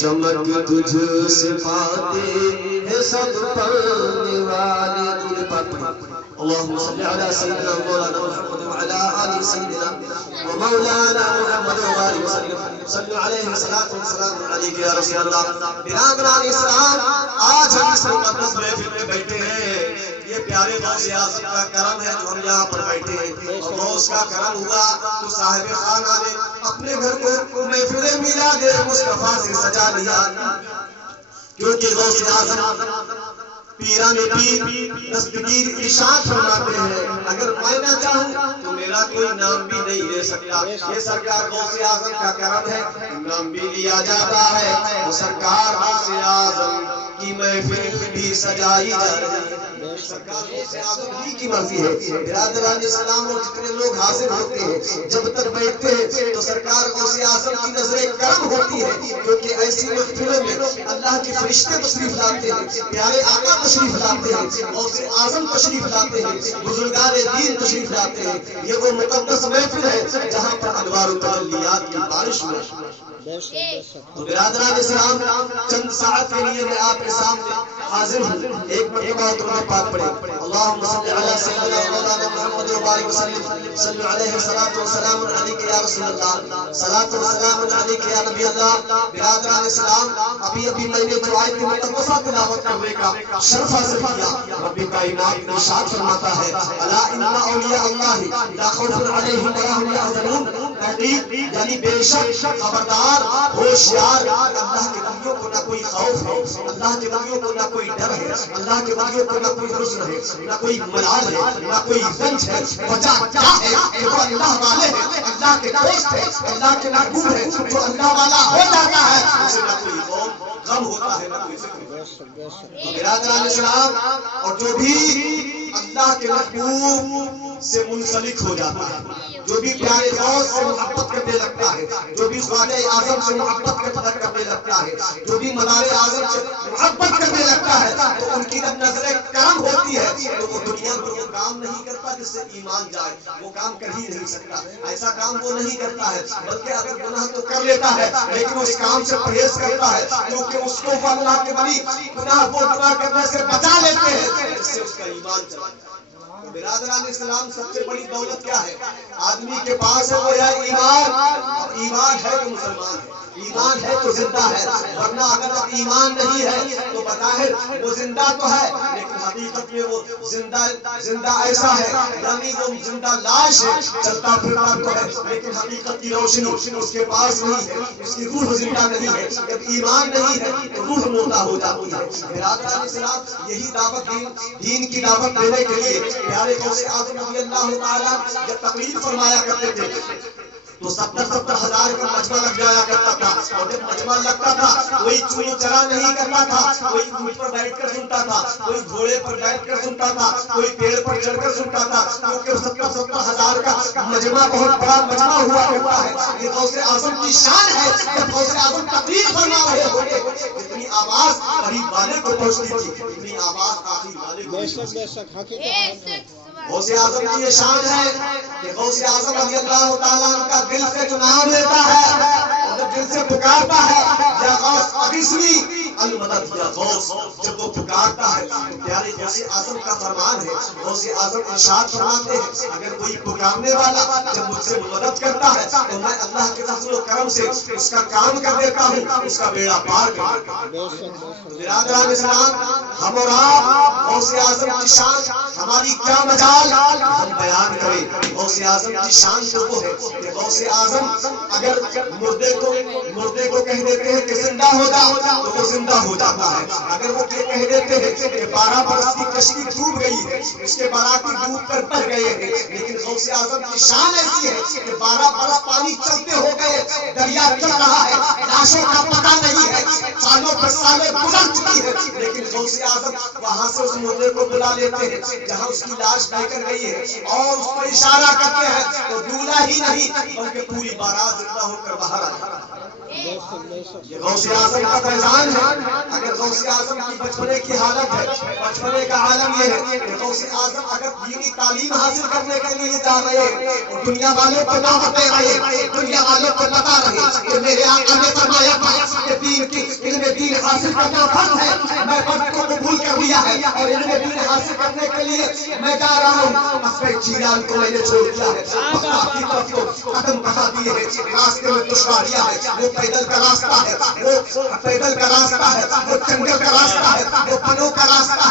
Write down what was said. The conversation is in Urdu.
چمک تجھ سے پاتے ہیں سب پانے والے. اللهم صل على سيدنا مولانا محمد وعلى آل سيدنا ومولانا محمد وآله وسلم. صلوا عليه الصلاة والسلام عليك يا رسول الله. برادران اسلام، آج ہم اس مقدس محفل میں بیٹھے ہیں. یہ پیارے غوث اعظم کا کرم ہے جو ہم یہاں پر بیٹھے ہیں. اور غوث کا کرم ہوا تو صاحب خانہ نے اپنے گھر کو محفل میلاد مصطفیٰ سے سجا لیا. کیونکہ غوث اعظم پیران پیر دستگیر ارشاد فرماتے ہیں اگر میں نہ چاہوں تو میرا کوئی نام بھی نہیں لے سکتا. یہ سرکار غوث اعظم کا کرم ہے، نام بھی لیا جاتا ہے. وہ سرکار غوث اعظم کی محفل بھی سجائی جا رہی ہے. سرکار غوث اعظم ہی کی مرضی ہے. برادران اسلام اور جتنے لوگ حاضر ہوتے ہیں جب تک بیٹھتے ہیں تو سرکار غوث اعظم کی نظر کرم ہوتی ہے. کیونکہ ایسی محفلوں میں اللہ کے فرشتے تشریف لاتے ہیں، پیارے آقا تشریف لاتے ہیں، غوث اعظم تشریف لاتے ہیں، بزرگان دین تشریف لاتے ہیں. یہ وہ مقدس محفل ہے جہاں پر انوار و تجلیات کی بارش ہوئی. تو برادران اسلام، چند ساعت کے لیے میں آپ کے سامنے حاضر ہوں. ایک مرتبہ درود پاک پڑھیں. اللهم صل على سيدنا مولانا محمد وبارك وسلم. صلوا عليه الصلاة والسلام عليك يا رسول الله. صلاة والسلام عليك يا نبی اللہ. برادران اسلام، ابھی میں نے جو آیت مقدسہ تلاوت کرنے کا شرف حاصل کیا. رب کائنات ارشاد فرماتا ہے الا ان اولیاء اللہ لا خوف علیہم ولا هم يحزنون. یعنی بے شک خبردار ہوشیار، اللہ کے بندوں کو نہ کوئی خوف ہے، اللہ کے بندوں کو نہ کوئی ڈر ہے، اللہ کے بندوں کو نہ کوئی حزن ہے، نہ کوئی ملال ہے، نہ کوئی رنج ہے. وجہ کیا ہے کہ وہ اللہ والے ہیں، اللہ کے دوست ہیں، اللہ کے محبوب ہیں. جو اللہ والا ہو جاتا ہے اسے نہ کوئی غم ہوتا ہے نہ کوئی فکر. برادران اسلام، اور جو بھی اللہ کے محبوب سے منسلک ہو جاتا ہے، جو بھی پیارے غوث سے محبت کرنے لگتا ہے، جو بھی خواجہ اعظم سے محبت کرنے لگتا ہے، جو بھی مدار اعظم سے محبت کرنے لگتا ہے تو ان کی جب نظر کرم ہوتی ہے تو وہ دنیا میں وہ کام نہیں کرتا جس سے ایمان جائے. وہ کام کر ہی نہیں سکتا. ایسا کام وہ نہیں کرتا ہے، بلکہ اگر گناہ تو کر لیتا ہے لیکن اس کام سے پرہیز کرتا ہے کیونکہ اس کو اللہ کے ولی گناہ کرنے سے بچا لیتے ہیں جس سے اس کا ایمان چلا. برادران اسلام، سب سے بڑی دولت کیا ہے آدمی کے پاس ہے؟ وہ ہے ایمان. اور ایمان ہے تو مسلمان ہے، ایمان ہے تو زندہ ہے. ورنہ اگر ایمان نہیں ہے تو بظاہر وہ زندہ تو ہے لیکن حقیقت میں وہ زندہ ایسا ہے یعنی وہ زندہ لاش ہے، چلتا پھرتا تو ہے لیکن حقیقت کی روشنی اس کے پاس نہیں ہے، اس کی روح زندہ نہیں ہے. جب ایمان نہیں ہے تو روح مردہ ہو جاتی ہے. برادران اسلام، یہی دعوت دین کی دعوت دینے کے لیے پیارے غوث اعظم رضی اللہ تعالیٰ جب تقریر فرمایا کرتے تھے تو 70,000 کا مجمع لگ جایا کرتا تھا. اور جب مجمع لگتا تھا کوئی چوئی چرا نہیں کرتا تھا، کوئی اونٹ پر بیٹھ کر سنتا تھا، کوئی گھوڑے پر بیٹھ کر سنتا تھا، کوئی پیڑ پر چڑھ کر سنتا تھا. کیونکہ 70,000 کا مجمع بہت بڑا مجمع ہوا کرتا ہے. یہ غوث اعظم کی شان ہے. جب غوث اعظم تقریر فرما رہے ہوتے اتنی آواز قریب والے کو پہنچتی تھی، اتنی آواز آخری والے کو. غوث اعظم کی یہ شان ہے کہ غوث اعظم رضی اللہ تعالیٰ عنہ کا دل سے جو نام لیتا ہے اور جب دل سے پکارتا ہے یا غوث اغیثنی المدد یا غوث، جب وہ پکارتا ہے تو پیارے غوث اعظم کا فرمان ہے. غوث اعظم ارشاد فرماتے ہیں اگر کوئی پکارنے والا جب مجھ سے مدد کرتا ہے تو میں اللہ کے فضل و کرم سے اس کا کام کر دیتا ہوں، اس کا بیڑا پار کر دیتا ہوں. برادران اسلام، ہم اور آپ غوث اعظم کی شان ہماری کیا مجال ہم بیان کریں. غوث اعظم کی شان تو وہ ہے کہ غوث اعظم اگر مردے کو کہہ دیتے ہیں کہ زندہ ہو جا تو وہ زندہ ہو جاتا ہے. اگر وہ یہ کہہ دیتے ہیں کہ 12 برس کی کشتی ڈوب گئی ہے، اس کے باراتی ڈوب کر بہ گئے ہیں، لیکن غوث اعظم کی شان ایسی ہے کہ 12 برس پانی چلتے ہو گئے، دریا چل رہا ہے، لاشوں کا پتہ نہیں ہے، سالوں پر سالیں گزر چکی ہے، لیکن غوث اعظم وہاں سے اس مردے کو بلا لیتے ہیں جہاں اس کی لاش بہ کر گئی ہے اور اس پر اشارہ کرتے ہیں تو دولا ہی نہیں بلکہ پوری بارات زندہ ہو کر باہر آ جاتا ہے. یہ غوث اعظم کا فیضان ہے. اگر غوث اعظم کی بچپنے کی حالت ہے، بچپنے کا عالم یہ ہے کہ غوث اعظم اگر دینی تعلیم حاصل کرنے کے لیے جا رہے ہیں اور دنیا والوں کو دعوت دے رہے ہیں، دنیا والوں کو بتا رہے ہیں کہ میرے آقا نے فرمایا تھا کہ دین کی علم دین حاصل کرنا فرض ہے، میں فرض کو قبول کر لیا ہے اور علم دین حاصل کرنے کے لیے میں جا رہا ہوں۔ مسئلہ جیلان کو میں نے چھوڑ دیا ہے، بقا کی طرف تو قدم بڑھا دیے ہیں، راستے میں دشواریاں ہیں، وہ پیدل کا راستہ ہے، وہ پیدل کا راستہ ہے، وہ جنگل کا راستہ ہے، وہ پنوں کا راستہ